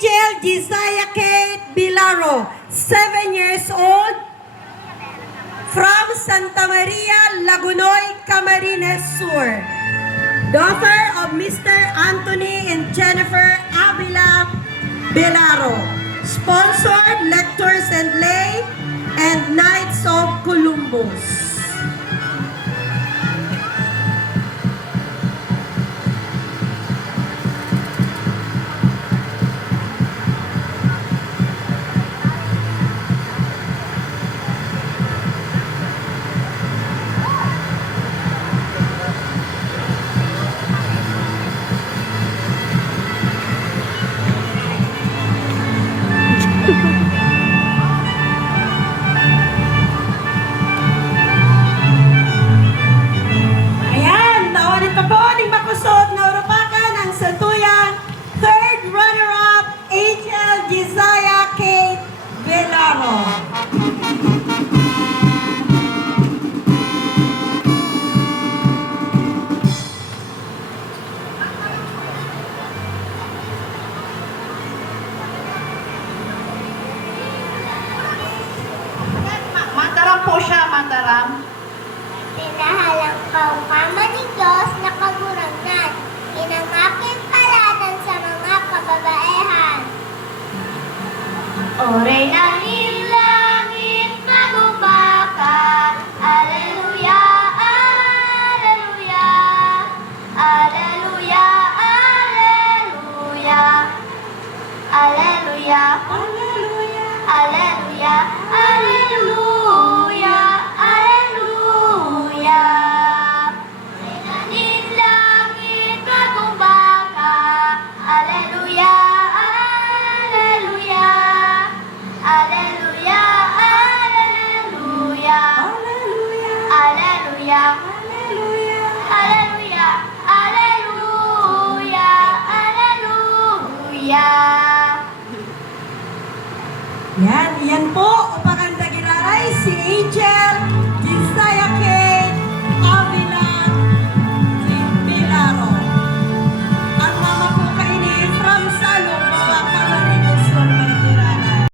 Angel Josiah Kate Bilaro, 7 years old, from Santa Maria, Lagunoy, Camarines Sur. Daughter of Mr. Anthony and Jennifer Avila Bilaro. Sponsored Lectors and Lay and Knights of Columbus. Ayan, tawanin pa po ating makusot na urupakan ang Santuyan, third runner-up, Angel Josiah Kate Bilaro. Mataram po siya, mataram. Pinahalang ka, Mama ni Diyos na kagurangan, inangakin palatan sa mga kababaehan. Oray ng langit magubakan, Alleluia, Alleluia, Alleluia, Alleluia, Alleluia, Alleluia, Alleluia, Alleluia, Alleluia. Reinanin langit magumbaka, Alleluia, Alleluia, Alleluia, Alleluia, Alleluia, Alleluia, Alleluia, Alleluia. Yan po, upang ang dagilaray si Angel